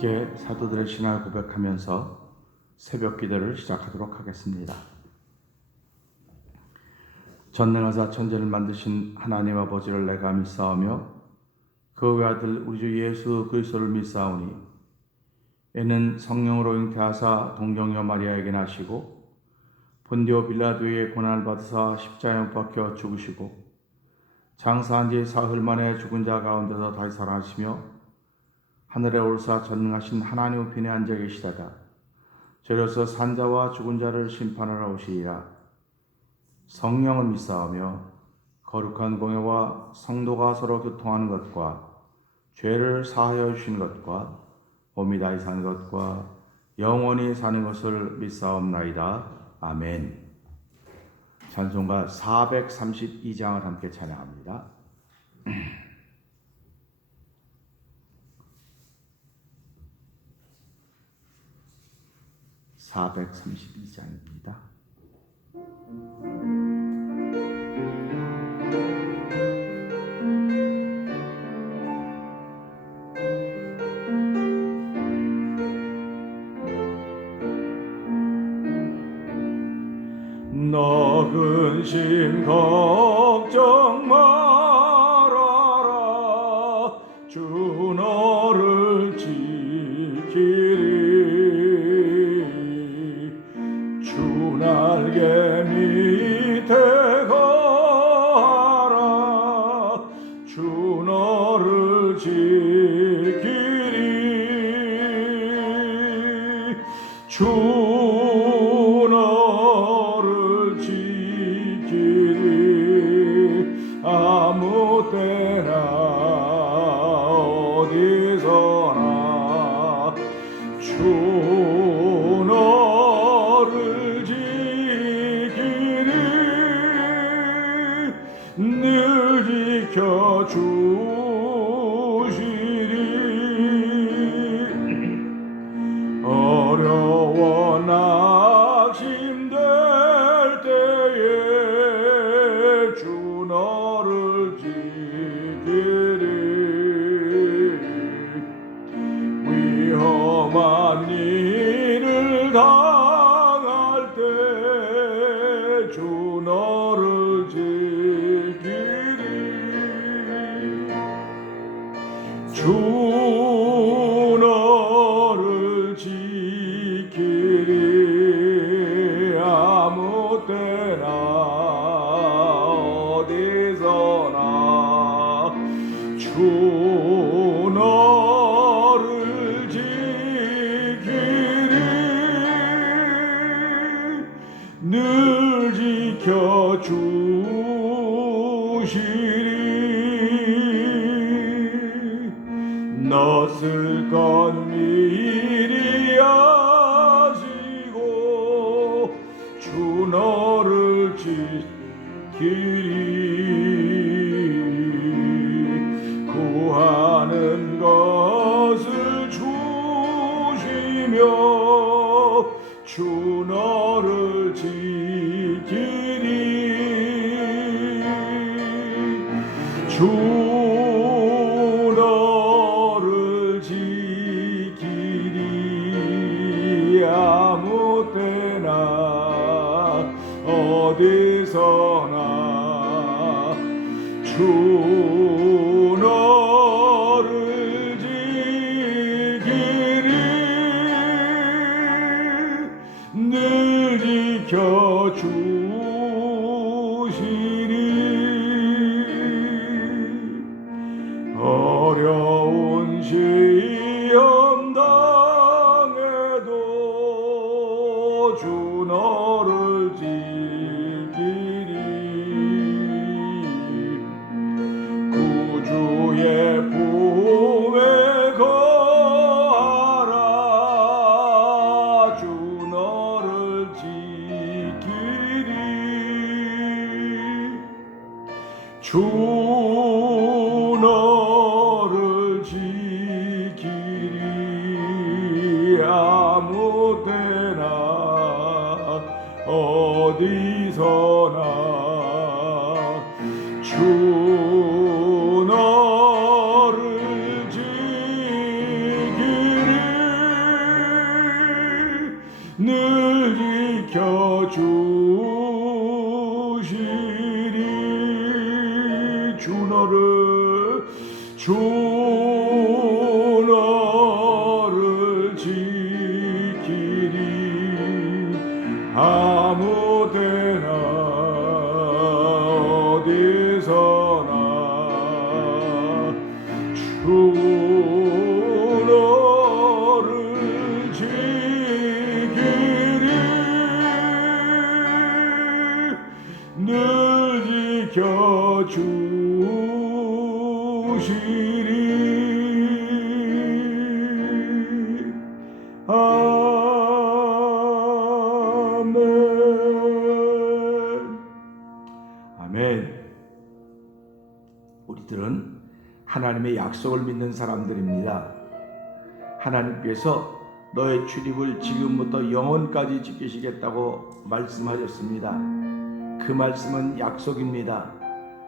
함께 사도들의 신앙을 고백하면서 새벽 기도를 시작하도록 하겠습니다. 전능하사 천지를 만드신 하나님 아버지를 내가 믿사오며 그 외아들 우리 주 예수 그리스도를 믿사오니 이는 성령으로 잉태하사 동정녀 마리아에게 나시고 본디오 빌라도의 고난을 받으사 십자가에 못 박혀 죽으시고 장사한 지 사흘 만에 죽은 자 가운데서 다시 살아나시며 하늘에 올사 전능하신 하나님 우편에 앉아 계시다가 저로서 산자와 죽은 자를 심판하러 오시리라. 성령을 믿사오며 거룩한 공예와 성도가 서로 교통하는 것과 죄를 사하여 주시는 것과 몸이 다시 사는 것과 영원히 사는 것을 믿사옵나이다. 아멘. 찬송가 432장을 함께 찬양합니다. 432장입니다. 너 근심 걱정 말아라. 주 너를 지키리. 주 날개 밑에 거하라. 주 너를 지키리. 주 너를 지키리. 아무 때나 어디서나 주 너를 지키리. 늘 지켜주시리. 어려워 낙심될 때에 주 너를 지키리. 위험한 일을 당할 때 주 너를 지키리. 주 너를 지키리. 아무 때나 어디서나 주 너를 지키리. 늘 지켜주시리. 낯을 건 미리 아시고 주 너를 지키리. 구하는 것을 주시며 주 너를 지키리. 주 너를 지키리. 아무 때나 어디서나 주 너를 지키리. 늘 지켜주시리. 어려운 시험 당해도 주 너를 지키리. 구주의 품에 거하라. 주 너를 지키리. 주 너를 지키리. 아무 때나 어디서나 주 너를 지키리. 늘 지켜주시리. 주 너를 지키리. 아무 때나 어디서나 주 너를 지키리. 늘 지켜주시리. 아멘. 우리들은 하나님의 약속을 믿는 사람들입니다. 하나님께서 너의 출입을 지금부터 영원까지 지키시겠다고 말씀하셨습니다. 그 말씀은 약속입니다.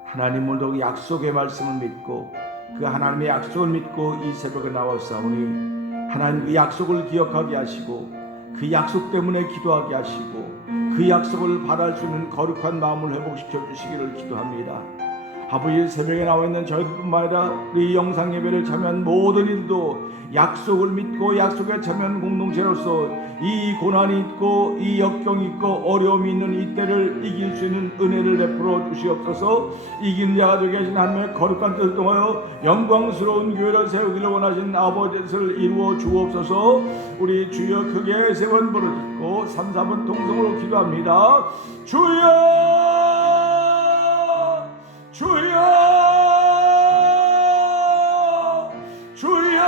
하나님 오늘도 약속의 말씀을 믿고 그 하나님의 약속을 믿고 이 새벽에 나왔사오니 하나님 그 약속을 기억하게 하시고 그 약속 때문에 기도하게 하시고 그 약속을 바랄 수 있는 거룩한 마음을 회복시켜 주시기를 기도합니다. 아버지, 새벽에 나와 있는 저희뿐만 아니라 우리 영상 예배를 참여한 모든 이들도 약속을 믿고 약속에 참여한 공동체로서 이 고난이 있고 이 역경이 있고 어려움이 있는 이때를 이길 수 있는 은혜를 베풀어 주시옵소서. 이기는 자가 되게 하신 하나님의 거룩한 뜻을 통하여 영광스러운 교회를 세우기를 원하신 아버지의 뜻을 이루어 주옵소서. 우리 주여 크게 세 번 부르짖고 3, 4분 통성으로 기도합니다. 주여, 주여, 주여.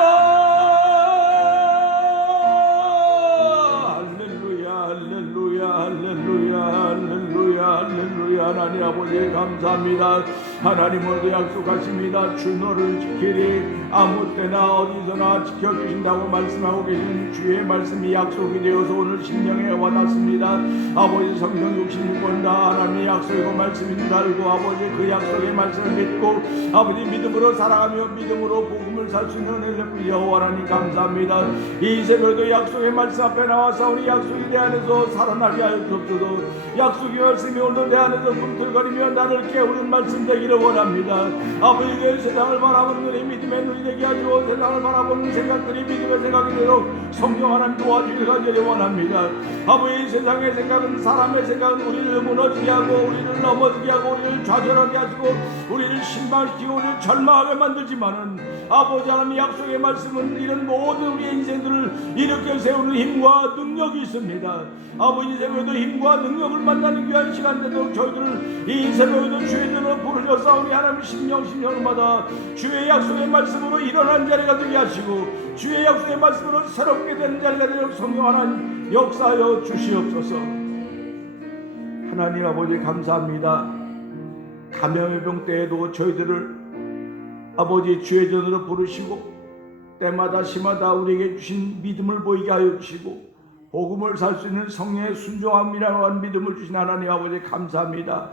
할렐루야. 하나님 아버지 감사합니다. 하나님 오늘도 약속하십니다. 주 너를 지키리. 아무 때나 어디서나 지켜주신다고 말씀하고 계신 주의 말씀이 약속이 되어서 오늘 심령에 와닿습니다. 아버지, 성경 66번 다 하나님의 약속이고 말씀인 줄 알고 아버지 그 약속의 말씀을 믿고 아버지 믿음으로 살아가며 믿음으로 복음을 살 수 있는 은혜를 여호와 하나님 감사합니다. 이 새벽에도 약속의 말씀 앞에 나와서 우리 약속이 내 안에서 살아나게 하여 주옵소서. 약속의 말씀이 오늘 내 안에서 꿈틀거리며 나를 깨우는 말씀 되기를 원합니다. 아버지, 내 세상을 바라보는 눈이 믿음의 눈이 되게 하시고 세상을 바라보는 생각들이 믿음의 생각이 되도록 성령 하나님 도와주시기를 원합니다. 아버지, 세상의 생각은 사람의 생각은 우리를 무너지게 하고 우리를 넘어지게 하고 우리를 좌절하게 하시고 우리를 실망시키고 우리를 절망하게 만들지만은 아버지 하나님의 약속의 말씀은 이런 모든 우리의 인생들을 일으켜 세우는 힘과 능력이 있습니다. 아버지, 새벽에도 힘과 능력을 만나는 귀한 시간 되도록 저희들을 이 새벽에도 주의 이름으로 부르짖어 싸우니 하나님 심령마다 주의 약속의 말씀으로 일어난 자리가 되게 하시고 주의 약속의 말씀으로 새롭게 되는 자리가 되도록 성령 하나님 역사하여 주시옵소서. 하나님 아버지 감사합니다. 감염의 병 때에도 저희들을 아버지 주의 전으로 부르시고 때마다 시마다 우리에게 주신 믿음을 보이게 하여 주시고 복음을 살 수 있는 성령의 순종함이라는 믿음을 주신 하나님 아버지 감사합니다.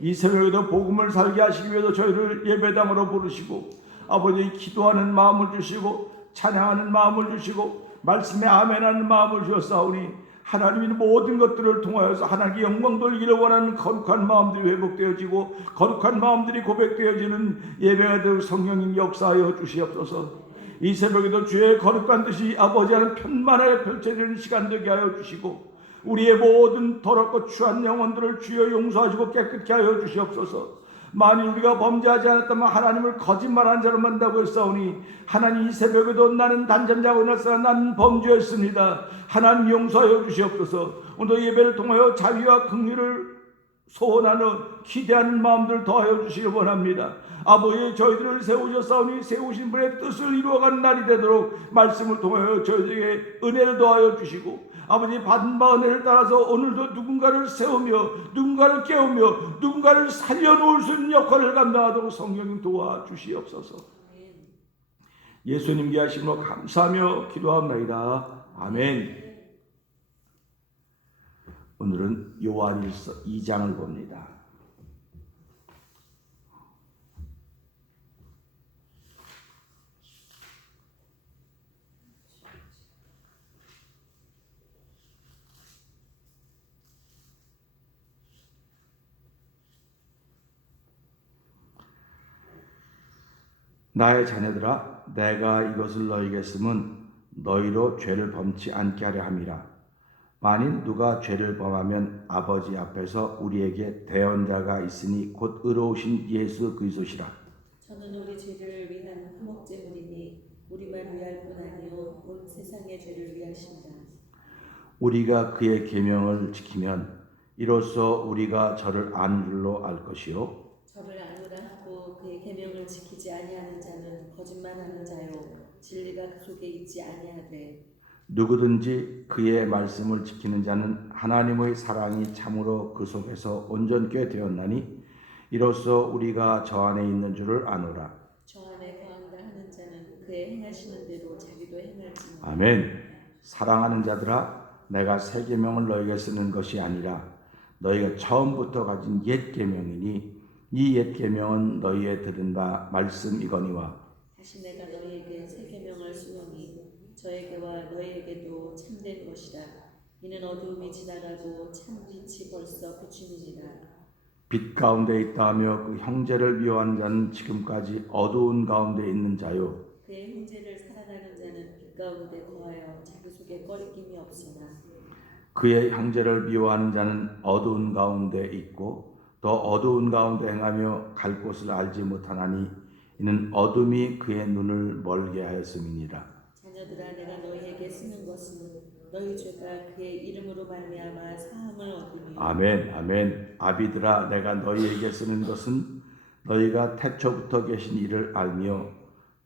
이 새벽에도 복음을 살게 하시기 위해서 저희를 예배당으로 부르시고 아버지 기도하는 마음을 주시고 찬양하는 마음을 주시고 말씀에 아멘하는 마음을 주셨사오니 하나님이 모든 것들을 통하여서 하나님께 영광 돌리기를 원하는 거룩한 마음들이 회복되어지고 거룩한 마음들이 고백되어지는 예배가 되어 성령님 역사하여 주시옵소서. 이 새벽에도 주의 거룩한 뜻이 아버지 하는 편만하게 펼쳐지는 시간 되게 하여 주시고 우리의 모든 더럽고 추한 영혼들을 주여 용서하시고 깨끗게 하여 주시옵소서. 만일 우리가 범죄하지 않았다면 하나님을 거짓말한 자로 만다고 했사오니 하나님 이 새벽에도 나는 단잠자고 일어났으나 나는 범죄했습니다. 하나님 용서하여 주시옵소서. 오늘 예배를 통하여 자비와 긍휼을 소원하는 기대하는 마음들을 더하여 주시기 원합니다. 아버지, 저희들을 세우셨사오니 세우신 분의 뜻을 이루어가는 날이 되도록 말씀을 통하여 저희에게 은혜를 더하여 주시고 아버지 받은 바 은혜를 따라서 오늘도 누군가를 세우며 누군가를 깨우며 누군가를 살려놓을 수 있는 역할을 감당하도록 성령님 도와주시옵소서. 예수님 귀하심으로 감사하며 기도합니다. 아멘. 오늘은 요한일서 2장을 봅니다. 나의 자녀들아, 내가 이것을 너희에게 쓰면 너희로 죄를 범치 않게 하려 함이라. 만일 누가 죄를 범하면 아버지 앞에서 우리에게 대언자가 있으니 곧 의로우신 예수 그리스도시라. 저는 우리 죄를 위한 화목제물이니 우리만 위할 뿐 아니요 온 세상의 죄를 위하십니다. 우리가 그의 계명을 지키면 이로써 우리가 저를 아는 줄로 알 것이요 저를 아노라 하고 그의 계명을 지키지 아니하는 자는 거짓말하는 자요 진리가 그 속에 있지 아니하되 누구든지 그의 말씀을 지키는 자는 하나님의 사랑이 참으로 그 속에서 온전케 되었나니 이로써 우리가 저 안에 있는 줄을 아노라. 저 안에 거한다 하는 자는 그의 행하시는 대로 자기도 행할지니라. 아멘. 사랑하는 자들아, 내가 새 계명을 너희에게 쓰는 것이 아니라 너희가 처음부터 가진 옛 계명이니 이 옛 계명은 너희의 들은 바 말씀이거니와. 다시 내가 너희에게 새 계명을 쓰노니 저에게와 너희에게도 참된 것이라. 이는 어두움이 지나가고 참 빛이 벌써 비추니라. 빛 가운데 있다 하며 그 형제를 미워하는 자는 지금까지 어두운 가운데 있는 자요. 그의 형제를 사랑하는 자는 빛 가운데 거하여 자기 속에 꺼리낌이 없으나 그의 형제를 미워하는 자는 어두운 가운데 있고 더 어두운 가운데 행하며 갈 곳을 알지 못하나니 이는 어둠이 그의 눈을 멀게 하였음이니라. 자녀들아 내가 너희에게 쓰는 것은 너희 죄가 그의 이름으로 말미암아 사함을 얻으니 아멘, 아멘. 아비들아, 내가 너희에게 쓰는 것은 너희가 태초부터 계신 이를 알며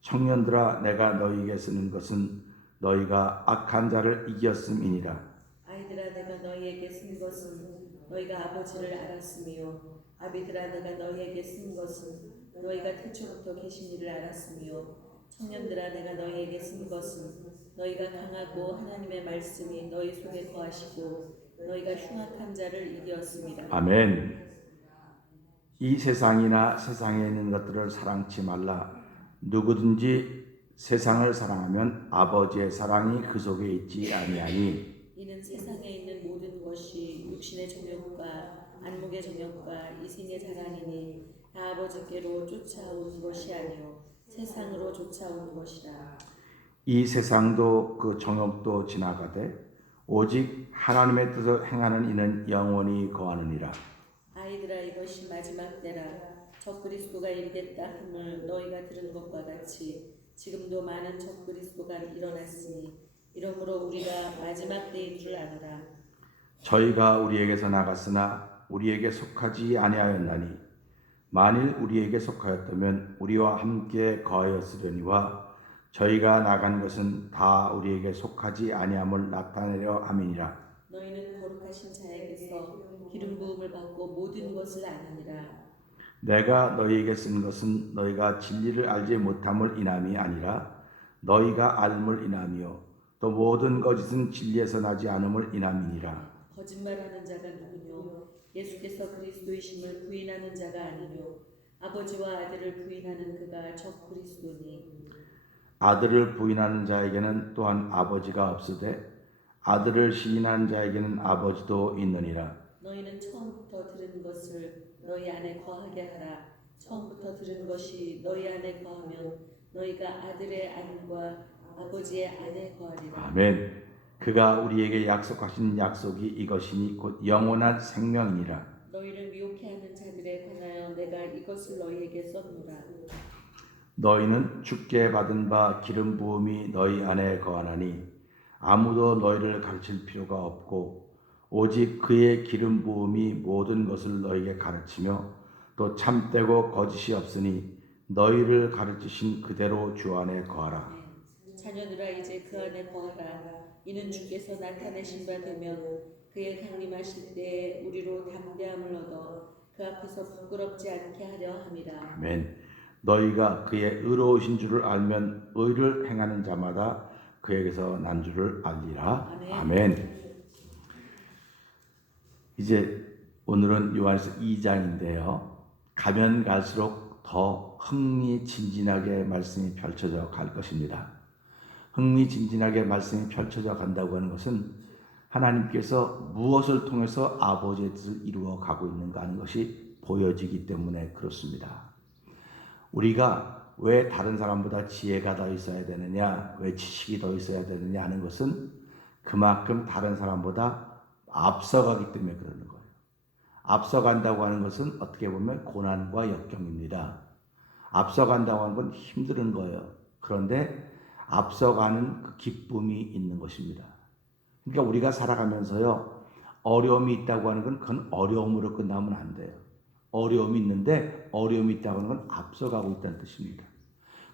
청년들아, 내가 너희에게 쓰는 것은 너희가 악한 자를 이겼음이니라. 아이들아 내가 너희에게 쓴 것은 너희가 아버지를 알았으며 아비들아 내가 너희에게 쓴 것은 너희가 태초부터 계신 이를 알았으며 청년들아 내가 너희에게 쓴 것은 너희가 강하고 하나님의 말씀이 너희 속에 거하시고 너희가 흉악한 자를 이기었습니다. 아멘. 이 세상이나 세상에 있는 것들을 사랑치 말라. 누구든지 세상을 사랑하면 아버지의 사랑이 그 속에 있지 아니하니. 이는 세상에 있는 모든 것이 육신의 정욕과 안목의 정욕과 이생의 자랑이니 다 아버지께로 쫓아온 것이 아니요 세상으로 쫓아온 것이라. 이 세상도 그 정욕도 지나가되 오직 하나님의 뜻을 행하는 이는 영원히 거하느니라. 아이들아 이것이 마지막 때라. 적그리스도가 일겠다 함을 너희가 들은 것과 같이 지금도 많은 적그리스도가 일어났으니 이러므로 우리가 마지막 때인 줄 아노라. 저희가 우리에게서 나갔으나 우리에게 속하지 아니하였나니 만일 우리에게 속하였다면 우리와 함께 거하였으려니와 저희가 나간 것은 다 우리에게 속하지 아니함을 나타내려 함이니라. 너희는 거룩하신 자에게서 기름 부음을 받고 모든 것을 아느니라. 내가 너희에게 쓴 것은 너희가 진리를 알지 못함을 인함이 아니라 너희가 알물 인함이요 또 모든 거짓은 진리에서 나지 않음을 인함이니라. 거짓말하는 자가 누구뇨? 예수께서 그리스도이심을 부인하는 자가 아니뇨? 아버지와 아들을 부인하는 그가 적 그리스도니. 아들을 부인하는 자에게는 또한 아버지가 없으되 아들을 시인하는 자에게는 아버지도 있느니라. 너희는 처음부터 들은 것을 너희 안에 거하게 하라. 처음부터 들은 것이 너희 안에 거하면 너희가 아들의 안과 아버지의 안에 거하리라. 아멘. 그가 우리에게 약속하신 약속이 이것이니 곧 영원한 생명이니라. 너희를 미혹해하는 자들에 관하여 내가 이것을 너희에게 썼노라. 너희는 주께 받은 바 기름 부음이 너희 안에 거하나니 아무도 너희를 가르칠 필요가 없고 오직 그의 기름 부음이 모든 것을 너희에게 가르치며 또 참되고 거짓이 없으니 너희를 가르치신 그대로 주 안에 거하라. 자녀들아 이제 그 안에 거하라. 이는 주께서 나타내신 바 되면 그의 강림하실 때에 우리로 담대함을 얻어 그 앞에서 부끄럽지 않게 하려 함이라. 아멘. 너희가 그의 의로우신 줄을 알면 의를 행하는 자마다 그에게서 난 줄을 알리라. 아멘. 아멘. 이제 오늘은 요한서 2장인데요. 가면 갈수록 더 흥미진진하게 말씀이 펼쳐져 갈 것입니다. 흥미진진하게 말씀이 펼쳐져 간다고 하는 것은 하나님께서 무엇을 통해서 아버지의 뜻을 이루어 가고 있는가 하는 것이 보여지기 때문에 그렇습니다. 우리가 왜 다른 사람보다 지혜가 더 있어야 되느냐, 왜 지식이 더 있어야 되느냐 하는 것은 그만큼 다른 사람보다 앞서가기 때문에 그러는 거예요. 앞서간다고 하는 것은 어떻게 보면 고난과 역경입니다. 앞서간다고 하는 건 힘든 거예요. 그런데 앞서가는 그 기쁨이 있는 것입니다. 그러니까 우리가 살아가면서요, 어려움이 있다고 하는 건 그건 어려움으로 끝나면 안 돼요. 어려움이 있는데 어려움이 있다고 하는 건 앞서가고 있다는 뜻입니다.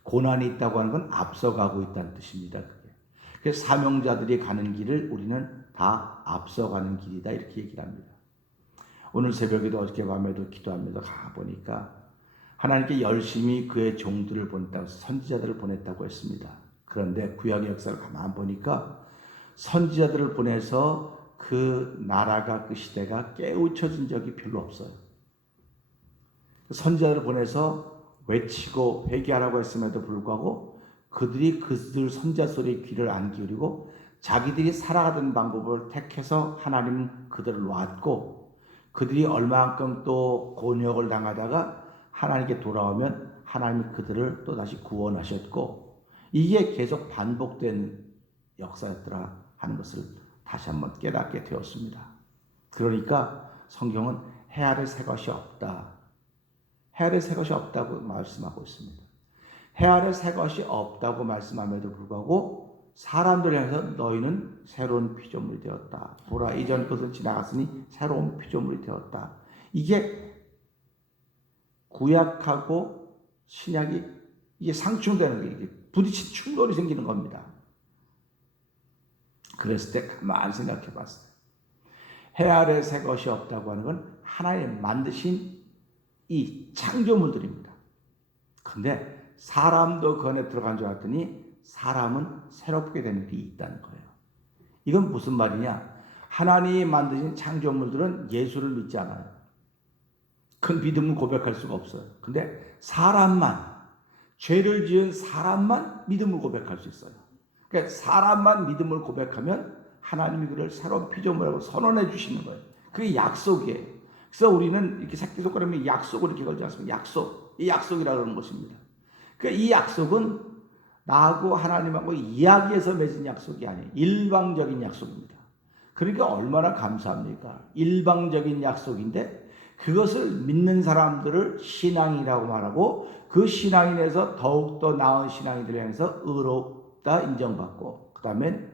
고난이 있다고 하는 건 앞서가고 있다는 뜻입니다. 그래서 사명자들이 가는 길을 우리는 다 앞서가는 길이다 이렇게 얘기를 합니다. 오늘 새벽에도 어저께 밤에도 기도하면서 가보니까 하나님께 열심히 그의 종들을 보냈다고, 선지자들을 보냈다고 했습니다. 그런데 구약의 역사를 가만 보니까 선지자들을 보내서 그 나라가, 그 시대가 깨우쳐진 적이 별로 없어요. 선지자들을 보내서 외치고 회개하라고 했음에도 불구하고 그들 선지자 소리에 귀를 안 기울이고 자기들이 살아가던 방법을 택해서 하나님은 그들을 놨고, 그들이 얼마만큼 또 곤욕을 당하다가 하나님께 돌아오면 하나님이 그들을 또다시 구원하셨고, 이게 계속 반복된 역사였더라 하는 것을 다시 한번 깨닫게 되었습니다. 그러니까 성경은 헤아릴 새 것이 없다, 헤아릴 새 것이 없다고 말씀하고 있습니다. 헤아릴 새 것이 없다고 말씀함에도 불구하고 사람들을 향해서 너희는 새로운 피조물이 되었다. 보라, 이전 것은 지나갔으니 새로운 피조물이 되었다. 이게 구약하고 신약이 이게 상충되는 게, 이게 부딪힌 충돌이 생기는 겁니다. 그랬을 때 가만히 생각해 봤어요. 헤아릴 새 것이 없다고 하는 건 하나님 만드신 이 창조물들입니다. 근데 사람도 그 안에 들어간 줄 알았더니 사람은 새롭게 되는 일이 있다는 거예요. 이건 무슨 말이냐? 하나님이 만드신 창조물들은 예수를 믿지 않아요. 그 믿음을 고백할 수가 없어요. 근데 사람만, 죄를 지은 사람만 믿음을 고백할 수 있어요. 그러니까 사람만 믿음을 고백하면 하나님이 그를 새로운 피조물이라고 선언해 주시는 거예요. 그게 약속이에요. 그래서 우리는 이렇게 새끼손가락에 약속을 이렇게 걸지 않습니까? 약속. 이 약속이라고 하는 것입니다. 그러니까 이 약속은 나하고 하나님하고 이야기해서 맺은 약속이 아니에요. 일방적인 약속입니다. 그러니까 얼마나 감사합니까? 일방적인 약속인데 그것을 믿는 사람들을 신앙이라고 말하고, 그 신앙인에서 더욱더 나은 신앙인들에 의해서 의롭다 인정받고, 그 다음엔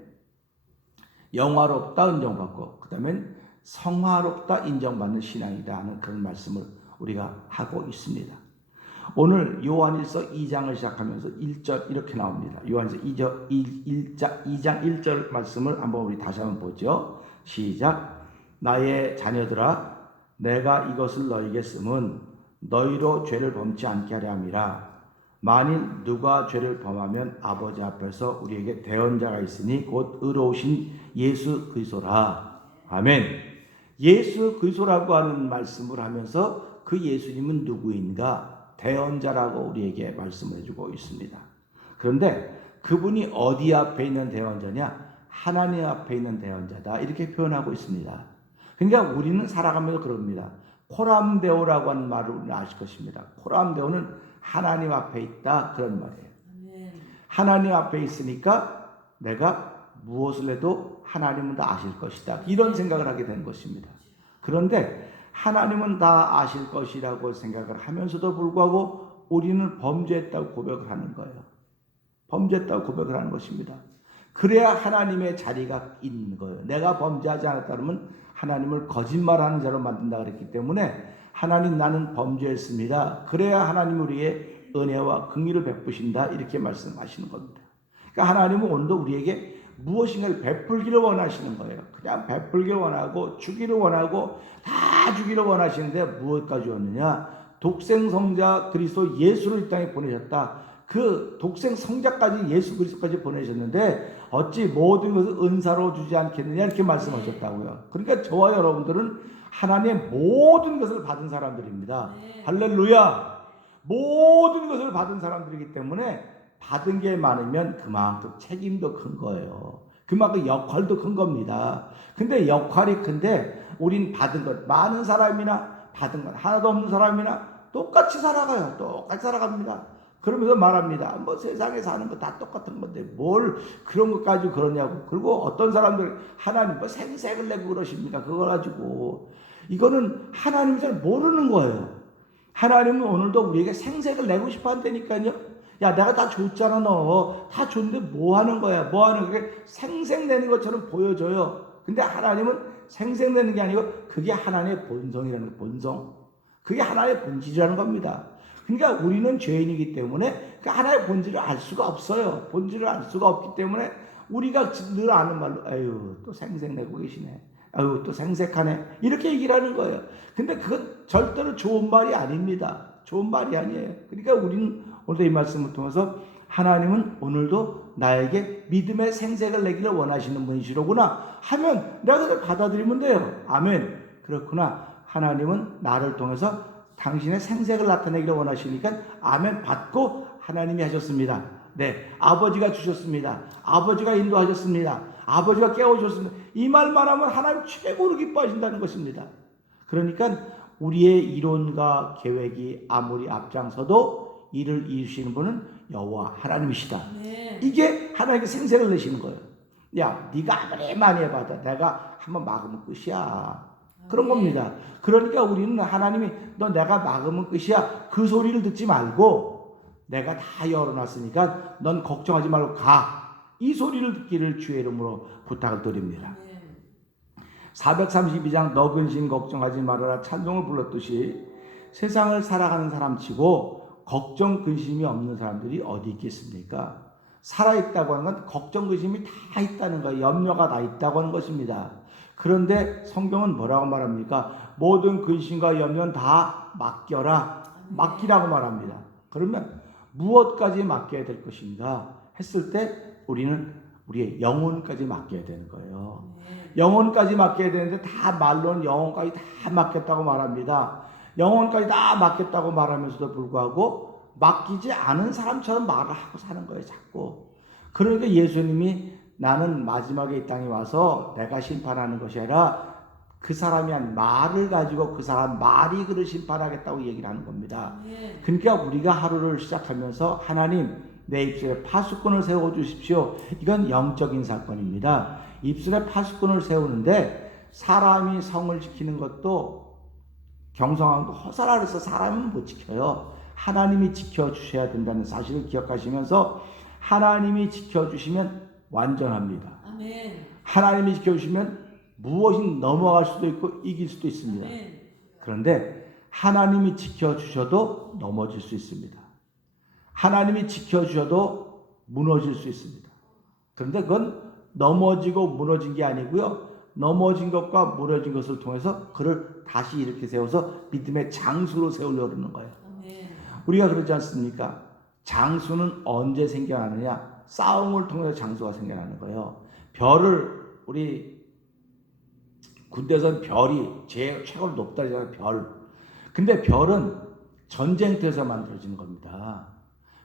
영화롭다 인정받고, 그 다음엔 성화롭다 인정받는 신앙이다 하는 그런 말씀을 우리가 하고 있습니다. 오늘 요한일서 2장을 시작하면서 1절 이렇게 나옵니다. 요한일서 2장 1절 말씀을 한번 우리 다시 한번 보죠. 시작. 나의 자녀들아, 내가 이것을 너희에게 쓰면 너희로 죄를 범치 않게 하려 함이라. 만일 누가 죄를 범하면 아버지 앞에서 우리에게 대언자가 있으니 곧 의로우신 예수 그리스도라. 아멘. 예수 그리스도라고 하는 말씀을 하면서 그 예수님은 누구인가? 대언자라고 우리에게 말씀을 해주고 있습니다. 그런데 그분이 어디 앞에 있는 대언자냐? 하나님 앞에 있는 대언자다, 이렇게 표현하고 있습니다. 그러니까 우리는 살아가면서 그럽니다. 코람데오라고 하는 말을 우리는 아실 것입니다. 코람데오는 하나님 앞에 있다, 그런 말이에요. 하나님 앞에 있으니까 내가 무엇을 해도 하나님은 다 아실 것이다, 이런 생각을 하게 되는 것입니다. 그런데 하나님은 다 아실 것이라고 생각을 하면서도 불구하고 우리는 범죄했다고 고백을 하는 거예요. 범죄했다고 고백을 하는 것입니다. 그래야 하나님의 자리가 있는 거예요. 내가 범죄하지 않았다면 하나님을 거짓말하는 자로 만든다 그랬기 때문에, 하나님 나는 범죄했습니다, 그래야 하나님 우리의 은혜와 긍휼을 베푸신다, 이렇게 말씀하시는 겁니다. 그러니까 하나님은 오늘도 우리에게 무엇인가를 베풀기를 원하시는 거예요. 그냥 베풀기를 원하고 주기를 원하고 다 주기를 원하시는데 무엇까지 왔느냐? 독생성자 그리스도 예수를 이 땅에 보내셨다. 그 독생성자까지 예수 그리스도까지 보내셨는데 어찌 모든 것을 은사로 주지 않겠느냐, 이렇게 말씀하셨다고요. 그러니까 저와 여러분들은 하나님의 모든 것을 받은 사람들입니다. 할렐루야. 모든 것을 받은 사람들이기 때문에 받은 게 많으면 그만큼 책임도 큰 거예요. 그만큼 역할도 큰 겁니다. 근데 역할이 큰데 우린 받은 것, 많은 사람이나 받은 것 하나도 없는 사람이나 똑같이 살아가요. 똑같이 살아갑니다. 그러면서 말합니다. 뭐 세상에 사는 거 다 똑같은 건데 뭘 그런 것 가지고 그러냐고. 그리고 어떤 사람들 하나님 뭐 생색을 내고 그러십니다. 그거 가지고. 이거는 하나님이 잘 모르는 거예요. 하나님은 오늘도 우리에게 생색을 내고 싶어 한다니까요. 야, 내가 다 줬잖아, 너. 다 줬는데 뭐 하는 거야? 뭐 하는 거야? 생색 내는 것처럼 보여줘요. 근데 하나님은 생색 내는 게 아니고 그게 하나님의 본성이라는 거예요. 본성. 그게 하나님의 본질이라는 겁니다. 그러니까 우리는 죄인이기 때문에 그 하나의 본질을 알 수가 없어요. 본질을 알 수가 없기 때문에 우리가 늘 아는 말로 아유 또 생색 내고 계시네. 아유 또 생색하네. 이렇게 얘기를 하는 거예요. 근데 그건 절대로 좋은 말이 아닙니다. 좋은 말이 아니에요. 그러니까 우리는 오늘도 이 말씀을 통해서 하나님은 오늘도 나에게 믿음의 생색을 내기를 원하시는 분이시로구나 하면 내가 그걸 받아들이면 돼요. 아멘. 그렇구나. 하나님은 나를 통해서 당신의 생색을 나타내기를 원하시니까 아멘 받고 하나님이 하셨습니다. 네, 아버지가 주셨습니다. 아버지가 인도하셨습니다. 아버지가 깨워주셨습니다. 이 말만 하면 하나님 최고로 기뻐하신다는 것입니다. 그러니까 우리의 이론과 계획이 아무리 앞장서도 이를 이루시는 분은 여호와 하나님이시다. 네. 이게 하나님께 생색을 내시는 거예요. 야, 네가 아무리 많이 해봐도 내가 한번 막으면 끝이야. 그런 겁니다. 그러니까 우리는 하나님이 너 내가 막으면 끝이야. 그 소리를 듣지 말고 내가 다 열어놨으니까 넌 걱정하지 말고 가. 이 소리를 듣기를 주의 이름으로 부탁을 드립니다. 432장 너 근심 걱정하지 말아라 찬송을 불렀듯이 세상을 살아가는 사람치고 걱정 근심이 없는 사람들이 어디 있겠습니까? 살아있다고 하는 건 걱정 근심이 다 있다는 거예요. 염려가 다 있다고 하는 것입니다. 그런데 성경은 뭐라고 말합니까? 모든 근심과 염려는 다 맡겨라. 맡기라고 말합니다. 그러면 무엇까지 맡겨야 될 것인가 했을 때 우리는 우리의 영혼까지 맡겨야 되는 거예요. 영혼까지 맡겨야 되는데 다 말로는 영혼까지 다 맡겼다고 말합니다. 영혼까지 다 맡겼다고 말하면서도 불구하고 맡기지 않은 사람처럼 말을 하고 사는 거예요. 자꾸. 그러니까 예수님이 나는 마지막에 이 땅에 와서 내가 심판하는 것이 아니라 그 사람이 한 말을 가지고 그 사람 말이 그를 심판하겠다고 얘기를 하는 겁니다. 그러니까 우리가 하루를 시작하면서 하나님 내 입술에 파수꾼을 세워주십시오. 이건 영적인 사건입니다. 입술에 파수꾼을 세우는데 사람이 성을 지키는 것도 경성함도 허사라 그래서 사람은 못 지켜요. 하나님이 지켜주셔야 된다는 사실을 기억하시면서 하나님이 지켜주시면 완전합니다. 아멘. 하나님이 지켜주시면 무엇이 넘어갈 수도 있고 이길 수도 있습니다. 아멘. 그런데 하나님이 지켜주셔도 넘어질 수 있습니다. 하나님이 지켜주셔도 무너질 수 있습니다. 그런데 그건 넘어지고 무너진 게 아니고요. 넘어진 것과 무너진 것을 통해서 그를 다시 이렇게 세워서 믿음의 장수로 세우려고 하는 거예요. 아멘. 우리가 그러지 않습니까? 장수는 언제 생겨나느냐? 싸움을 통해서 장수가 생겨나는 거예요. 별을 우리 군대에서는 별이 제일 최고로 높다잖아요. 별. 근데 별은 전쟁터에서 만들어지는 겁니다.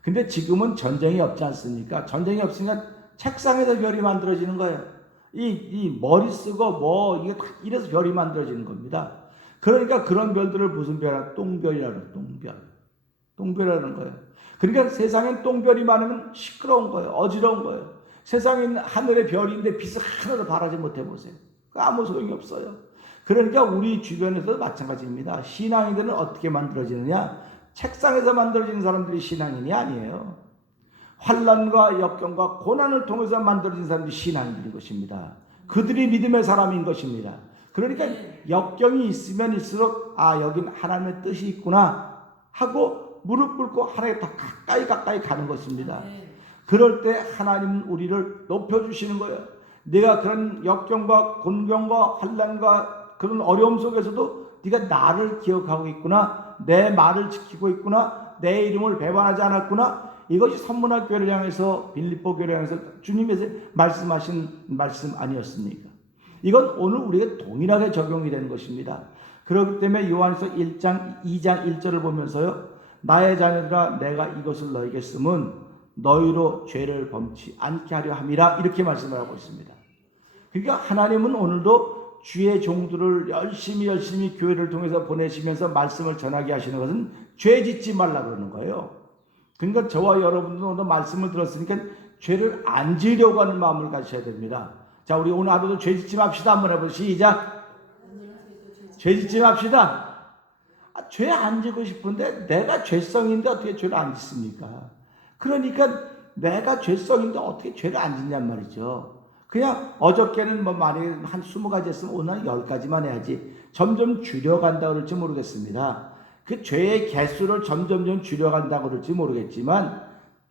근데 지금은 전쟁이 없지 않습니까? 전쟁이 없으니까 책상에서 별이 만들어지는 거예요. 이 머리 쓰고 뭐 이게 이래서 별이 만들어지는 겁니다. 그러니까 그런 별들을 무슨 별이야? 똥별이라는 똥별. 똥별이라는 거예요. 그러니까 세상엔 똥별이 많으면 시끄러운 거예요. 어지러운 거예요. 세상에 있는 하늘의 별인데 빛을 하나도 발하지 못해 보세요. 아무 소용이 없어요. 그러니까 우리 주변에서도 마찬가지입니다. 신앙인들은 어떻게 만들어지느냐? 책상에서 만들어지는 사람들이 신앙인이 아니에요. 환난과 역경과 고난을 통해서 만들어진 사람들이 신앙인들인 것입니다. 그들이 믿음의 사람인 것입니다. 그러니까 역경이 있으면 있을수록 아 여긴 하나님의 뜻이 있구나 하고 무릎 꿇고 하나님께 더 가까이 가는 것입니다. 그럴 때 하나님은 우리를 높여주시는 거예요. 내가 그런 역경과 곤경과 환난과 그런 어려움 속에서도 네가 나를 기억하고 있구나. 내 말을 지키고 있구나. 내 이름을 배반하지 않았구나. 이것이 선문학 교회를 향해서 빌립보 교회를 향해서 주님께서 말씀하신 말씀 아니었습니까? 이건 오늘 우리가 동일하게 적용이 되는 것입니다. 그렇기 때문에 요한서 1장 2장 1절을 보면서요. 나의 자녀들아 내가 이것을 너에게 쓰면 너희로 죄를 범치 않게 하려 함이라 이렇게 말씀을 하고 있습니다. 그러니까 하나님은 오늘도 주의 종들을 열심히 교회를 통해서 보내시면서 말씀을 전하게 하시는 것은 죄 짓지 말라 그러는 거예요. 그러니까 저와 여러분도 오늘 말씀을 들었으니까 죄를 안 지으려고 하는 마음을 가지셔야 됩니다. 자, 우리 오늘 하루도 죄 짓지 맙시다. 한번 해보시죠. 시작. 죄 짓지 맙시다. 죄 안 지고 싶은데 내가 죄성인데 어떻게 죄를 안 짓습니까? 그러니까 내가 죄성인데 어떻게 죄를 안 짓냔 말이죠. 그냥 어저께는 뭐 만약에 한 20가지 했으면 오늘은 10가지만 해야지. 점점 줄여간다 그럴지 모르겠습니다. 그 죄의 개수를 점점 줄여간다고 그럴지 모르겠지만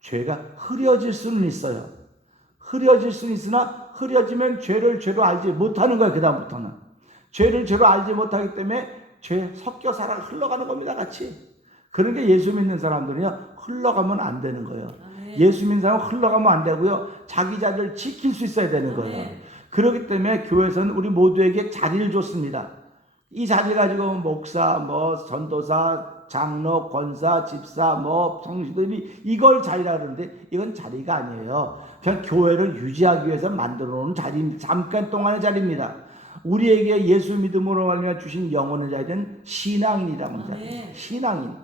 죄가 흐려질 수는 있어요. 흐려질 수는 있으나 흐려지면 죄를 죄로 알지 못하는 거예요. 그 다음부터는. 죄를 죄로 알지 못하기 때문에 죄 섞여 살아 흘러가는 겁니다. 같이. 그러니까 예수 믿는 사람들은요. 흘러가면 안 되는 거예요. 예수 믿는 사람은 흘러가면 안 되고요. 자기 자리를 지킬 수 있어야 되는 거예요. 그렇기 때문에 교회에서는 우리 모두에게 자리를 줬습니다. 이 자리 가지고 목사, 뭐 전도사, 장로, 권사, 집사, 뭐 성신들이 이걸 자리라 그러는데 이건 자리가 아니에요. 그냥 교회를 유지하기 위해서 만들어 놓은 자리입니다. 잠깐 동안의 자리입니다. 우리에게 예수 믿음으로 말미암아 주신 영원의 자리는 신앙인이라고 합니다. 신앙인.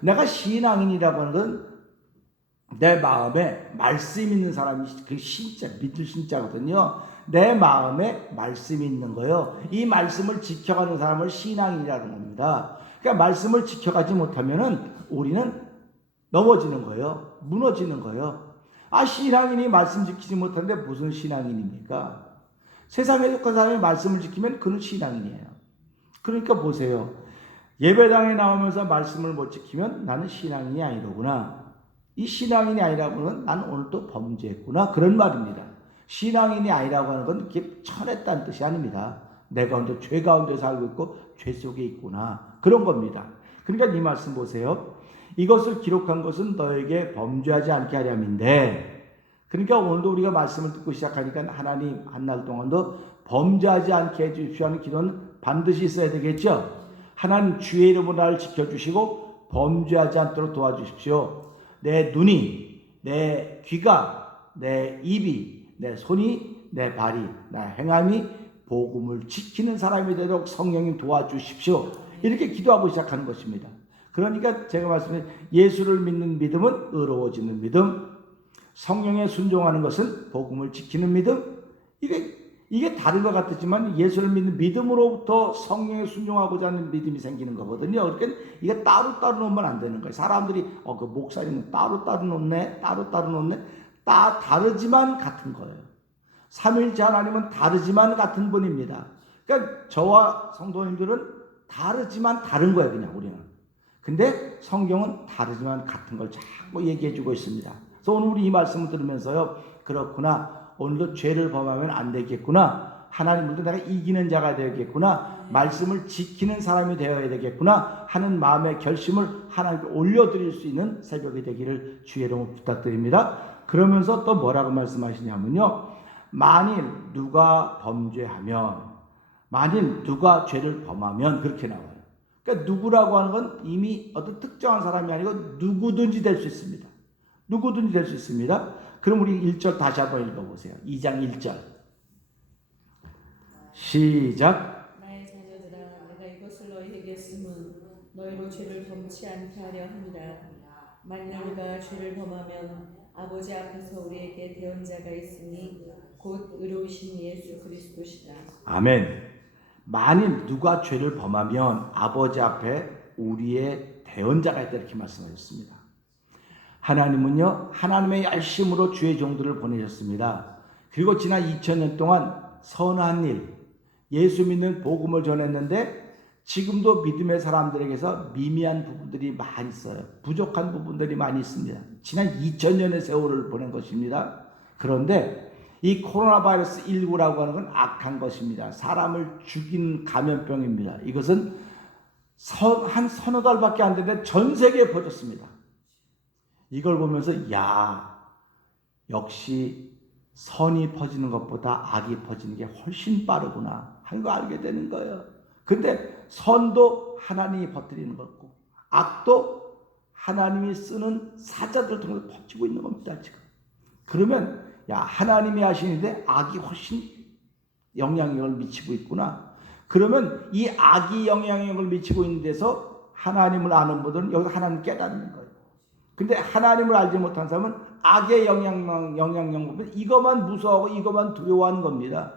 내가 신앙인이라고 하는 건 내 마음에 말씀 있는 사람이 그 신자, 믿을 신자거든요. 내 마음에 말씀이 있는 거예요. 이 말씀을 지켜가는 사람을 신앙인이라는 겁니다. 그러니까 말씀을 지켜가지 못하면은 우리는 넘어지는 거예요. 무너지는 거예요. 신앙인이 말씀 지키지 못하는데 무슨 신앙인입니까? 세상에 속한 사람이 말씀을 지키면 그는 신앙인이에요. 그러니까 보세요. 예배당에 나오면서 말씀을 못 지키면 나는 신앙인이 아니로구나. 이 신앙인이 아니라고 하는 건 나는 오늘 또 범죄했구나. 그런 말입니다. 신앙인이 아니라고 하는 건 이렇게 천했다는 뜻이 아닙니다. 내가 언제 죄 가운데 살고 있고 죄 속에 있구나. 그런 겁니다. 그러니까 이 말씀 보세요. 이것을 기록한 것은 너에게 범죄하지 않게 하렴인데, 그러니까 오늘도 우리가 말씀을 듣고 시작하니까 하나님 한 날 동안도 범죄하지 않게 해주십시오 하는 기도는 반드시 있어야 되겠죠. 하나님 주의 이름으로 나를 지켜주시고 범죄하지 않도록 도와주십시오. 내 눈이, 내 귀가, 내 입이, 내 손이, 내 발이, 내 행함이 복음을 지키는 사람이 되도록 성령님 도와주십시오. 이렇게 기도하고 시작하는 것입니다. 그러니까 제가 말씀드린 예수를 믿는 믿음은 의로워지는 믿음, 성령에 순종하는 것은 복음을 지키는 믿음. 이게 다른 것 같았지만 예수를 믿는 믿음으로부터 성령에 순종하고자 하는 믿음이 생기는 거거든요. 그러니까 이게 따로따로 놓으면 안 되는 거예요. 사람들이 그 목사님은 따로따로 놓네, 따로따로 놓네. 다르지만 같은 거예요. 삼위일체 하나님은 다르지만 같은 분입니다. 그러니까 저와 성도님들은 다르지만 다른 거예요. 그냥 우리는. 근데 성경은 다르지만 같은 걸 자꾸 얘기해 주고 있습니다. 그래서 오늘 우리 이 말씀을 들으면서요. 그렇구나. 오늘도 죄를 범하면 안 되겠구나. 하나님으로도 내가 이기는 자가 되겠구나. 말씀을 지키는 사람이 되어야 되겠구나 하는 마음의 결심을 하나님께 올려드릴 수 있는 새벽이 되기를 주의 이름으로 부탁드립니다. 그러면서 또 뭐라고 말씀하시냐면요. 만일 누가 범죄하면, 만일 누가 죄를 범하면 그렇게 나와요. 그러니까 누구라고 하는 건 이미 어떤 특정한 사람이 아니고 누구든지 될 수 있습니다. 누구든지 될 수 있습니다. 그럼 우리 1절 다시 한번 읽어보세요. 2장 1절. 시작. 나의 자녀들아, 내가 이것을 너희에게 쓰면 너희로 죄를 범치 않게 하려 합니다. 만일 우리가 죄를 범하면 아버지 앞에서 우리에게 대언자가 있으니 곧 의로우신 예수 그리스도시다. 아멘. 만일 누가 죄를 범하면 아버지 앞에 우리의 대언자가 있다 이렇게 말씀하셨습니다. 하나님은요, 하나님의 열심으로 주의 종들을 보내셨습니다. 그리고 지난 2000년 동안 선한 일, 예수 믿는 복음을 전했는데 지금도 믿음의 사람들에게서 미미한 부분들이 많이 있어요. 부족한 부분들이 많이 있습니다. 지난 2000년의 세월을 보낸 것입니다. 그런데 이 코로나 바이러스 19라고 하는 건 악한 것입니다. 사람을 죽인 감염병입니다. 이것은 한 서너 달밖에 안 됐는데 전 세계에 퍼졌습니다. 이걸 보면서 역시 선이 퍼지는 것보다 악이 퍼지는 게 훨씬 빠르구나 하는 거 알게 되는 거예요. 근데 선도 하나님이 퍼뜨리는 거고 악도 하나님이 쓰는 사자들을 통해서 퍼지고 있는 겁니다. 지금. 그러면 하나님이 하시는데 악이 훨씬 영향력을 미치고 있구나. 그러면 이 악이 영향력을 미치고 있는 데서 하나님을 아는 분들은 여기 하나님 깨닫는 거예요. 근데 하나님을 알지 못한 사람은 악의 영향력 보면 이것만 무서워하고 이것만 두려워하는 겁니다.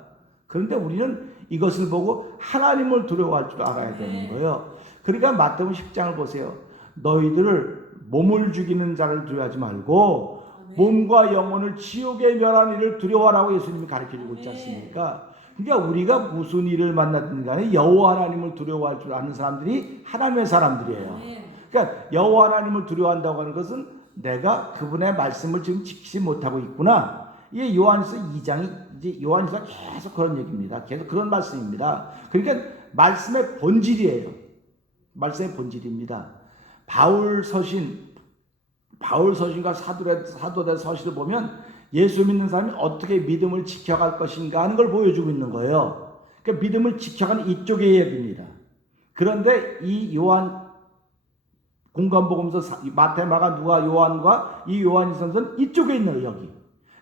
그런데 우리는 이것을 보고 하나님을 두려워할 줄 알아야 되는 거예요. 그러니까 마태복음 10장을 보세요. 너희들을 몸을 죽이는 자를 두려워하지 말고 몸과 영혼을 지옥에 멸하는 일을 두려워하라고 예수님이 가르쳐주고 있지 않습니까? 그러니까 우리가 무슨 일을 만났든 간에 여호와 하나님을 두려워할 줄 아는 사람들이 하나님의 사람들이에요. 그러니까 여호와 하나님을 두려워한다고 하는 것은 내가 그분의 말씀을 지금 지키지 못하고 있구나. 이게 요한일서 2장이 이제 요한일서 계속 그런 얘기입니다. 계속 그런 말씀입니다. 그러니까 말씀의 본질이에요. 말씀의 본질입니다. 바울 서신과 사도된 서신을 보면 예수 믿는 사람이 어떻게 믿음을 지켜갈 것인가 하는 걸 보여주고 있는 거예요. 그러니까 믿음을 지켜가는 이쪽의 얘기입니다. 그런데 이 요한 공관복음서 마태, 마가, 누가, 요한과 이 요한일서는 이쪽에 있는 거예요. 여기.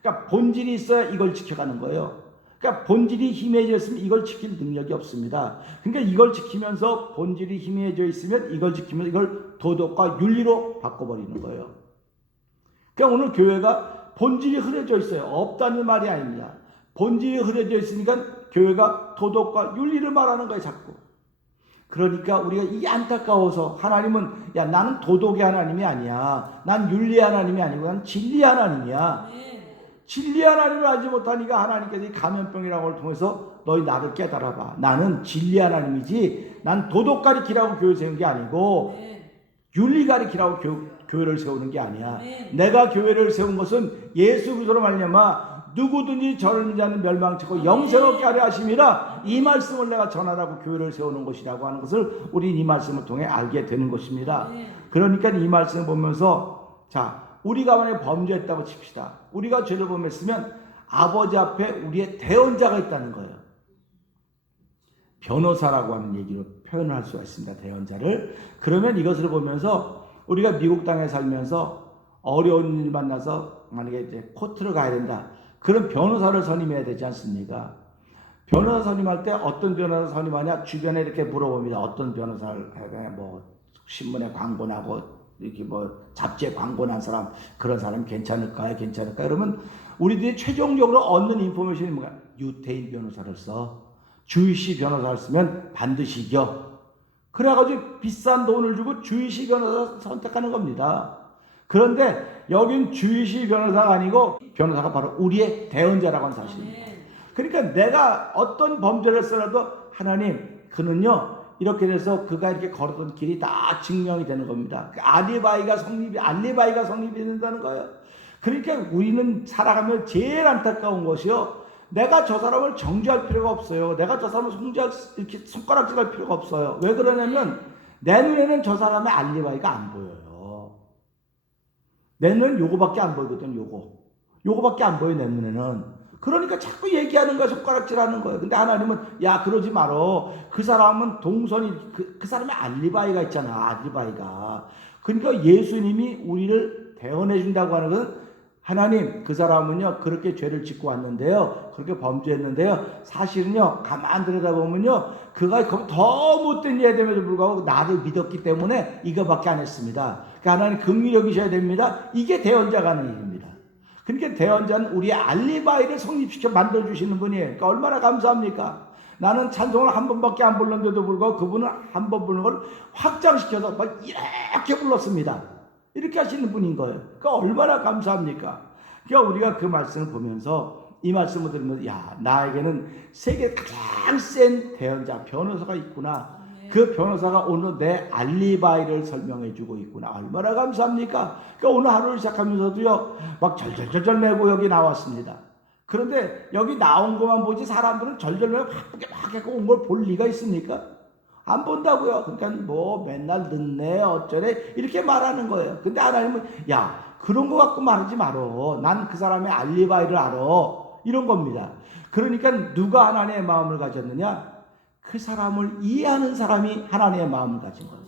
그러니까 본질이 있어야 이걸 지켜가는 거예요. 그러니까 본질이 희미해져 있으면 이걸 지킬 능력이 없습니다. 그러니까 이걸 지키면서 본질이 희미해져 있으면 이걸 지키면서 이걸 도덕과 윤리로 바꿔버리는 거예요. 그러니까 오늘 교회가 본질이 흐려져 있어요. 없다는 말이 아닙니다. 본질이 흐려져 있으니까 교회가 도덕과 윤리를 말하는 거예요. 자꾸. 그러니까 우리가 이게 안타까워서 하나님은 야 나는 도덕의 하나님이 아니야. 난 윤리의 하나님이 아니고 난 진리의 하나님이야. 진리의 하나님을 알지 못하니까 하나님께서 이 감염병이라는 걸 통해서 너희 나를 깨달아봐. 나는 진리의 하나님이지 난 도덕 가리키라고 교회 세운 게 아니고 윤리 가리키라고 교회를 세우는 게 아니야. 내가 교회를 세운 것은 예수 그리스도로 말미암아 누구든지 저를 믿는 자는 멸망치고 영생 얻게 하려 하심이라 이 말씀을 내가 전하라고 교회를 세우는 것이라고 하는 것을 우리 이 말씀을 통해 알게 되는 것입니다. 그러니까 이 말씀을 보면서 자 우리가 만약에 범죄했다고 칩시다. 우리가 죄를 범했으면 아버지 앞에 우리의 대언자가 있다는 거예요. 변호사라고 하는 얘기로 표현할 수가 있습니다. 대언자를. 그러면 이것을 보면서 우리가 미국 땅에 살면서 어려운 일 만나서 만약에 이제 코트를 가야 된다. 그런 변호사를 선임해야 되지 않습니까? 변호사 선임할 때 어떤 변호사 선임하냐? 주변에 이렇게 물어봅니다. 어떤 변호사를 해야 뭐 신문에 광고 나고 이렇게 뭐 잡지에 광고 난 사람 그런 사람이 괜찮을까요? 그러면 우리들이 최종적으로 얻는 인포메이션이 뭐야? 유태인 변호사를 써. 주이시 변호사를 쓰면 반드시 이겨. 그래가지고 비싼 돈을 주고 주이시 변호사를 선택하는 겁니다. 그런데 여긴 주이시 변호사가 아니고 변호사가 바로 우리의 대언자라고 하는 사실입니다. 그러니까 내가 어떤 범죄를 했어도 하나님 그는요 이렇게 돼서 그가 이렇게 걸었던 길이 다 증명이 되는 겁니다. 알리바이가 성립이 된다는 거예요. 그러니까 우리는 살아가면 제일 안타까운 것이요. 내가 저 사람을 정죄할 필요가 없어요. 내가 저 사람을 이렇게 손가락질할 필요가 없어요. 왜 그러냐면 내 눈에는 저 사람의 알리바이가 안 보여요. 내 눈은 요거밖에 안 보이거든. 요거밖에 안 보여 내 눈에는. 그러니까 자꾸 얘기하는 거야. 손가락질하는 거예요. 근데 하나님은 야 그러지 말어. 그 사람은 동선이 그 사람의 알리바이가 있잖아. 알리바이가. 그러니까 예수님이 우리를 대언해 준다고 하는 것은 하나님 그 사람은요 그렇게 죄를 짓고 왔는데요 그렇게 범죄했는데요 사실은요 가만 들여다보면요 그가 더 못된 예됨에도 불구하고 나를 믿었기 때문에 이거밖에 안 했습니다. 그러니까 하나님 긍휼히 여기셔야 됩니다. 이게 대언자가 하는 일입니다. 그러니까 대언자는 우리의 알리바이를 성립시켜 만들어주시는 분이에요. 그러니까 얼마나 감사합니까? 나는 찬송을 한 번밖에 안 불렀는데도 불구하고 그분은 한 번 부르는 걸 확장시켜서 막 이렇게 불렀습니다. 이렇게 하시는 분인 거예요. 그러니까 얼마나 감사합니까? 그러니까 우리가 그 말씀을 보면서 이 말씀을 들으면서 야 나에게는 세계 가장 센 대언자 변호사가 있구나. 그 변호사가 오늘 내 알리바이를 설명해 주고 있구나. 얼마나 감사합니까? 그러니까 오늘 하루를 시작하면서도요 막 절절절절 내고 여기 나왔습니다. 그런데 여기 나온 것만 보지 사람들은 절절 내고 막 하고 온 걸 볼 리가 있습니까? 안 본다고요. 그러니까 뭐 맨날 늦네 어쩌네 이렇게 말하는 거예요. 근데 하나님은 야 그런 거 갖고 말하지 말어. 난 그 사람의 알리바이를 알아. 이런 겁니다. 그러니까 누가 하나님의 마음을 가졌느냐? 그 사람을 이해하는 사람이 하나님의 마음을 가진 거예요.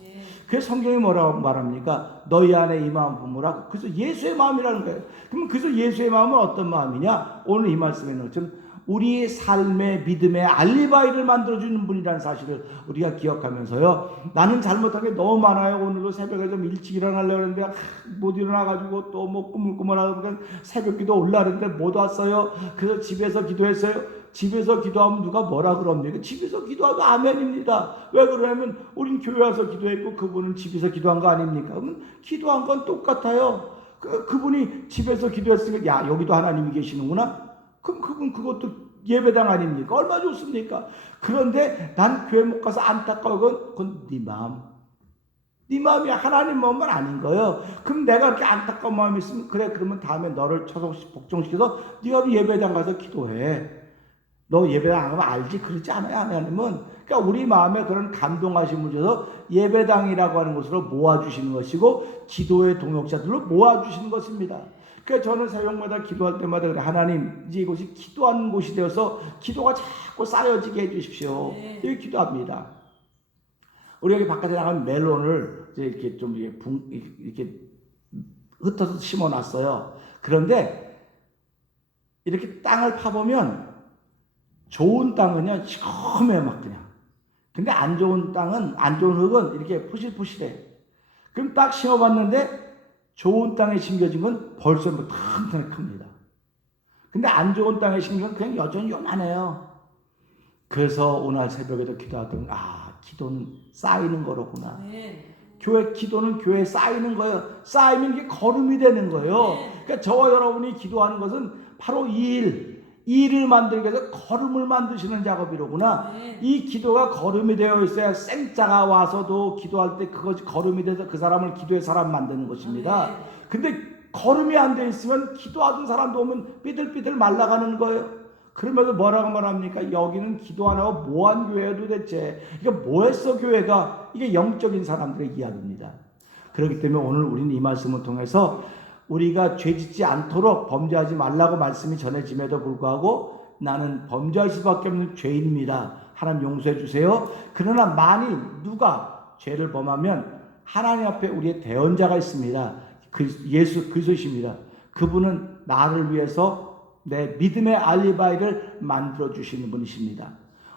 그래서 성경이 뭐라고 말합니까? 너희 안에 이 마음 품으라. 그래서 예수의 마음이라는 거예요. 그러면 그래서 예수의 마음은 어떤 마음이냐? 오늘 이 말씀에 있는 것처럼 우리 삶의 믿음의 알리바이를 만들어주는 분이라는 사실을 우리가 기억하면서요. 나는 잘못한 게 너무 많아요. 오늘도 새벽에 좀 일찍 일어나려고 했는데 못 일어나가지고 또 뭐 꾸물꾸물하다 보니까 새벽 기도 올라는데 못 왔어요. 그래서 집에서 기도했어요. 집에서 기도하면 누가 뭐라 그럽니까? 집에서 기도하도 아멘입니다. 왜 그러냐면 우린 교회 와서 기도했고 그분은 집에서 기도한 거 아닙니까? 그러면 기도한 건 똑같아요. 그분이 집에서 기도했으니까 야 여기도 하나님이 계시는구나. 그럼 그분 그것도 예배당 아닙니까? 얼마나 좋습니까? 그런데 난 교회 못 가서 안타까워. 그건 네 마음. 네 마음이 하나님 마음만 아닌 거예요. 그럼 내가 그렇게 안타까운 마음이 있으면 그래 그러면 다음에 너를 복종시켜서 네가 예배당 가서 기도해. 너 예배당 안 가면 알지? 그러지 않아요 하나님은. 그러니까 우리 마음에 그런 감동하심을 줘서 예배당이라고 하는 곳으로 모아주시는 것이고 기도의 동역자들로 모아주시는 것입니다. 그러니까 저는 새벽마다 기도할 때마다 그래 하나님 이제 이곳이 기도하는 곳이 되어서 기도가 자꾸 쌓여지게 해주십시오. 이렇게 기도합니다. 우리 여기 바깥에 나가면 멜론을 이렇게 좀 이렇게 흩어서 심어놨어요. 그런데 이렇게 땅을 파보면 좋은 땅은요 시커매요 막 그냥. 근데 안 좋은 땅은 안 좋은 흙은 이렇게 푸실푸실해. 그럼 딱 심어봤는데 좋은 땅에 심겨진 건 벌써 뭐 튼튼하게 큽니다. 근데 안 좋은 땅에 심긴 건 그냥 여전히 요만해요. 그래서 오늘 새벽에도 기도하던 기도는 쌓이는 거로구나. 교회 기도는 교회에 쌓이는 거예요. 쌓이면 이게 걸음이 되는 거예요. 그러니까 저와 여러분이 기도하는 것은 바로 이 일을 만들기 위해서 걸음을 만드시는 작업이로구나. 이 기도가 걸음이 되어 있어야 생자가 와서도 기도할 때 그것이 걸음이 돼서 그 사람을 기도의 사람 만드는 것입니다. 근데 걸음이 안 돼 있으면 기도하던 사람도 오면 삐들삐들 말라가는 거예요. 그러면서 뭐라고 말합니까? 여기는 기도 안 하고 뭐한 교회야 도대체. 이게 뭐했어 교회가. 이게 영적인 사람들의 이야기입니다. 그렇기 때문에 오늘 우리는 이 말씀을 통해서 우리가 죄짓지 않도록 범죄하지 말라고 말씀이 전해짐에도 불구하고 나는 범죄할 수밖에 없는 죄인입니다. 하나님 용서해 주세요. 그러나 만일 누가 죄를 범하면 하나님 앞에 우리의 대언자가 있습니다. 예수 그리스도십니다. 그분은 나를 위해서 내 믿음의 알리바이를 만들어주시는 분이십니다.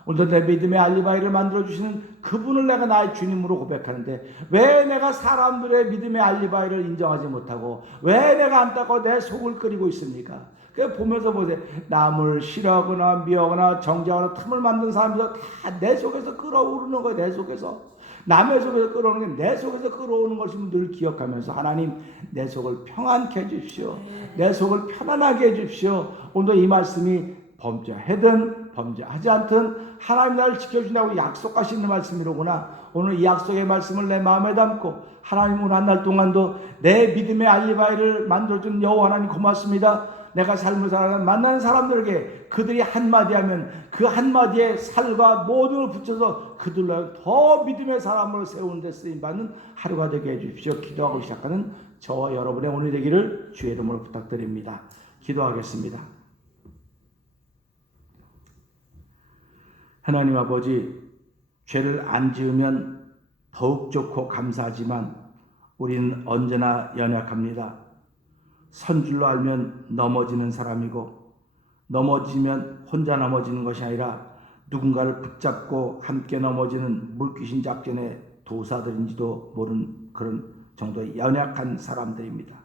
오늘도 내 믿음의 알리바이를 만들어주시는 그분을 내가 나의 주님으로 고백하는데 왜 내가 사람들의 믿음의 알리바이를 인정하지 못하고 왜 내가 안타까워 내 속을 끓이고 있습니까? 그래 보면서 보세요. 남을 싫어하거나 미워하거나 정죄하거나 틈을 만든 사람들 다 내 속에서 끓어오르는 거예요. 내 속에서. 남의 속에서 끌어오는 게 내 속에서 끌어오는 것을 늘 기억하면서 하나님 내 속을 평안케 해주십시오. 내 속을 편안하게 해주십시오. 오늘도 이 말씀이 범죄하든 범죄하지 않든 하나님 나를 지켜준다고 약속하시는 말씀이로구나. 오늘 이 약속의 말씀을 내 마음에 담고 하나님 오늘 한 날 동안도 내 믿음의 알리바이를 만들어준 여호와 하나님 고맙습니다. 내가 삶을 살아가는 만나는 사람들에게 그들이 한마디 하면 그 한마디에 살과 모든 걸 붙여서 그들로 더 믿음의 사람을 세우는 데 쓰임받는 하루가 되게 해주십시오. 기도하고 시작하는 저와 여러분의 오늘 되기를 주의 이름으로 부탁드립니다. 기도하겠습니다. 하나님 아버지, 죄를 안 지으면 더욱 좋고 감사하지만 우리는 언제나 연약합니다. 선줄로 알면 넘어지는 사람이고 넘어지면 혼자 넘어지는 것이 아니라 누군가를 붙잡고 함께 넘어지는 물귀신 작전의 도사들인지도 모르는 그런 정도의 연약한 사람들입니다.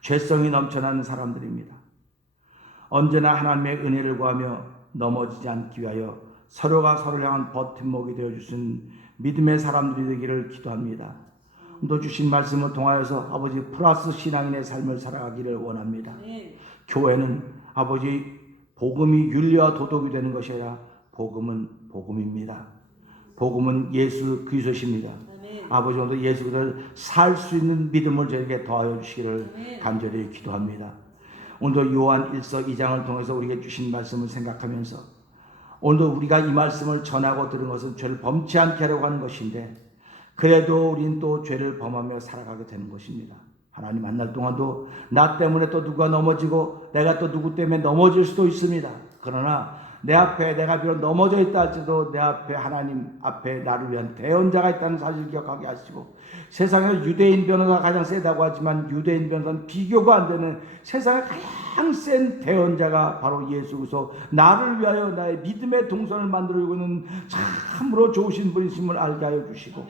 죄성이 넘쳐나는 사람들입니다. 언제나 하나님의 은혜를 구하며 넘어지지 않기 위하여 서로가 서로를 향한 버팀목이 되어주신 믿음의 사람들이 되기를 기도합니다. 또 주신 말씀을 통하여서 아버지 플러스 신앙인의 삶을 살아가기를 원합니다. 교회는 아버지 복음이 윤리와 도덕이 되는 것이 아니라 복음은 복음입니다. 복음은 예수 그리스도십니다. 아버지 오늘 예수 그리스도를 살 수 있는 믿음을 저에게 더하여 주시기를 간절히 기도합니다. 오늘도 요한 1서 2장을 통해서 우리에게 주신 말씀을 생각하면서 오늘도 우리가 이 말씀을 전하고 들은 것은 죄를 범치 않게 하려고 하는 것인데 그래도 우리는 또 죄를 범하며 살아가게 되는 것입니다. 하나님 만날 동안도 나 때문에 또 누가 넘어지고 내가 또 누구 때문에 넘어질 수도 있습니다. 그러나 내 앞에 내가 비록 넘어져 있다 할지라도 내 앞에 하나님 앞에 나를 위한 대언자가 있다는 사실을 기억하게 하시고, 세상에 유대인 변호사가 가장 세다고 하지만 유대인 변호사는 비교가 안 되는 세상에 가장 센 대언자가 바로 예수 그리스도, 나를 위하여 나의 믿음의 동선을 만들어주고 있는 참으로 좋으신 분이심을 알게 하여 주시고,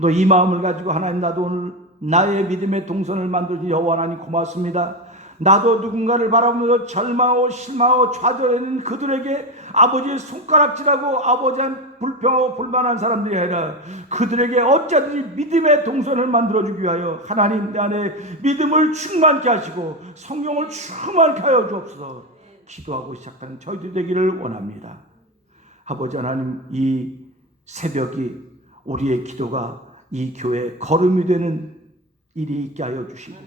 또 이 마음을 가지고 하나님, 나도 오늘 나의 믿음의 동선을 만들어준 여호와 하나님 고맙습니다. 나도 누군가를 바라보면서 절망하고 실망하고 좌절하는 그들에게 아버지의 손가락질하고 아버지한 불평하고 불만한 사람들이 아니라 그들에게 어찌하든지 믿음의 동선을 만들어주기 위하여 하나님 내 안에 믿음을 충만케 하시고 성령을 충만케 하여 주옵소서. 기도하고 시작하는 저희들 되기를 원합니다. 아버지 하나님, 이 새벽이 우리의 기도가 이 교회의 걸음이 되는 일이 있게 하여 주시고,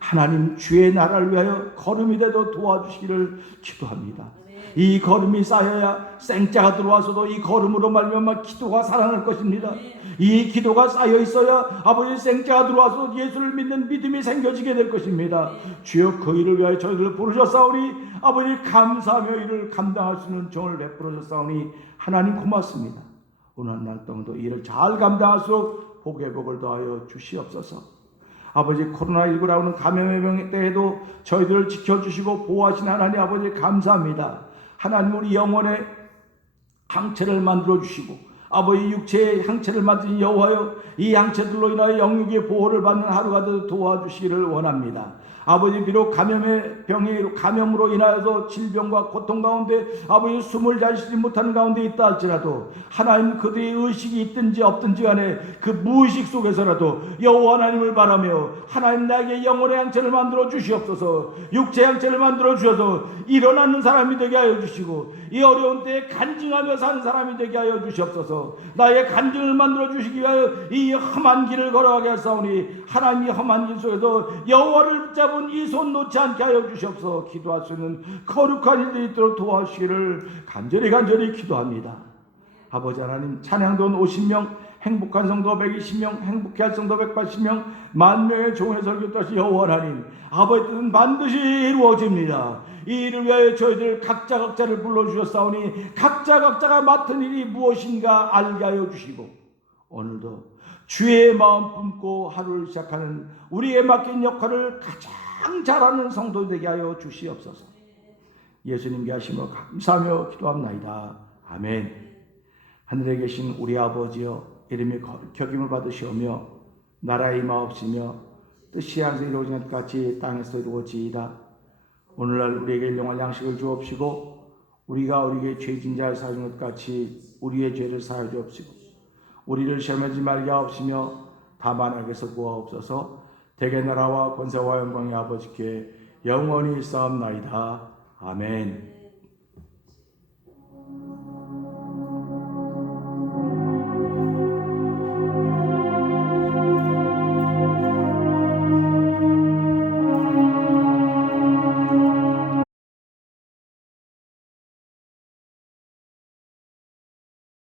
하나님 주의 나라를 위하여 걸음이 되도 도와주시기를 기도합니다. 이 걸음이 쌓여야 생자가 들어와서도 이 걸음으로 말미암아 기도가 살아날 것입니다. 이 기도가 쌓여 있어야 아버지 생자가 들어와서 예수를 믿는 믿음이 생겨지게 될 것입니다. 주여, 그 일을 위하여 저희들을 부르셨사오니 아버지 감사하며 이를 감당할 수 있는 정을 베풀어 주셨사오니 하나님 고맙습니다. 오늘 한 날 동안도 이를 잘 감당할수록 복의 복을 더하여 주시옵소서. 아버지, 코로나19라는 감염의 병 때에도 저희들을 지켜주시고 보호하신 하나님 아버지 감사합니다. 하나님, 우리 영혼의 항체를 만들어 주시고 아버지 육체의 항체를 만드신 여호와여, 이 항체들로 인하여 영육의 보호를 받는 하루가 되도록 도와주시기를 원합니다. 아버지, 비록 감염의 병의 감염으로 인하여서 질병과 고통 가운데 아버지 숨을 잘 쉬지 못하는 가운데 있다 할지라도 하나님, 그들의 의식이 있든지 없든지 간에 그 무의식 속에서라도 여호와 하나님을 바라며 하나님, 나에게 영혼의 양체를 만들어 주시옵소서. 육체의 양체를 만들어 주셔서 일어나는 사람이 되게 하여 주시고 이 어려운 때에 간증하며 사는 사람이 되게 하여 주시옵소서. 나의 간증을 만들어 주시기 위하여 이 험한 길을 걸어가게 하사오니 하나님이 험한 길 속에서 여호와를 붙잡은 이 손 놓지 않게 하여 주시옵소서. 기도할 수 있는 거룩한 일들이 있도록 도와주시기를 간절히 기도합니다. 아버지 하나님, 찬양돈 50명, 행복한 성도 120명, 행복해할 성도 180명, 만명의 종의 설교도하신 여호와 하나님, 아버지 뜻은 반드시 이루어집니다. 이 일을 위하여 저희들 각자를 불러주셨사오니 각자가 맡은 일이 무엇인가 알게 하여 주시고, 오늘도 주의 마음 품고 하루를 시작하는 우리에 맡긴 역할을 가장 잘하는 성도 되게 하여 주시옵소서. 예수님께 하심으로 감사하며 기도합나이다. 아멘. 하늘에 계신 우리 아버지여, 이름이 거룩히 받으시오며 나라의 임하옵시며 뜻이 하늘에서 이루어진 것 같이 땅에서 이루어지이다. 오늘날 우리에게 일용할 양식을 주옵시고 우리가 우리에게 죄진 자를 사하는 것 같이 우리의 죄를 사하여 주옵시고 우리를 시험하지 말게 하옵시며 다만 악에서 구하옵소서. 대개 나라와 권세와 영광이 아버지께 영원히 있사옵나이다. 아멘.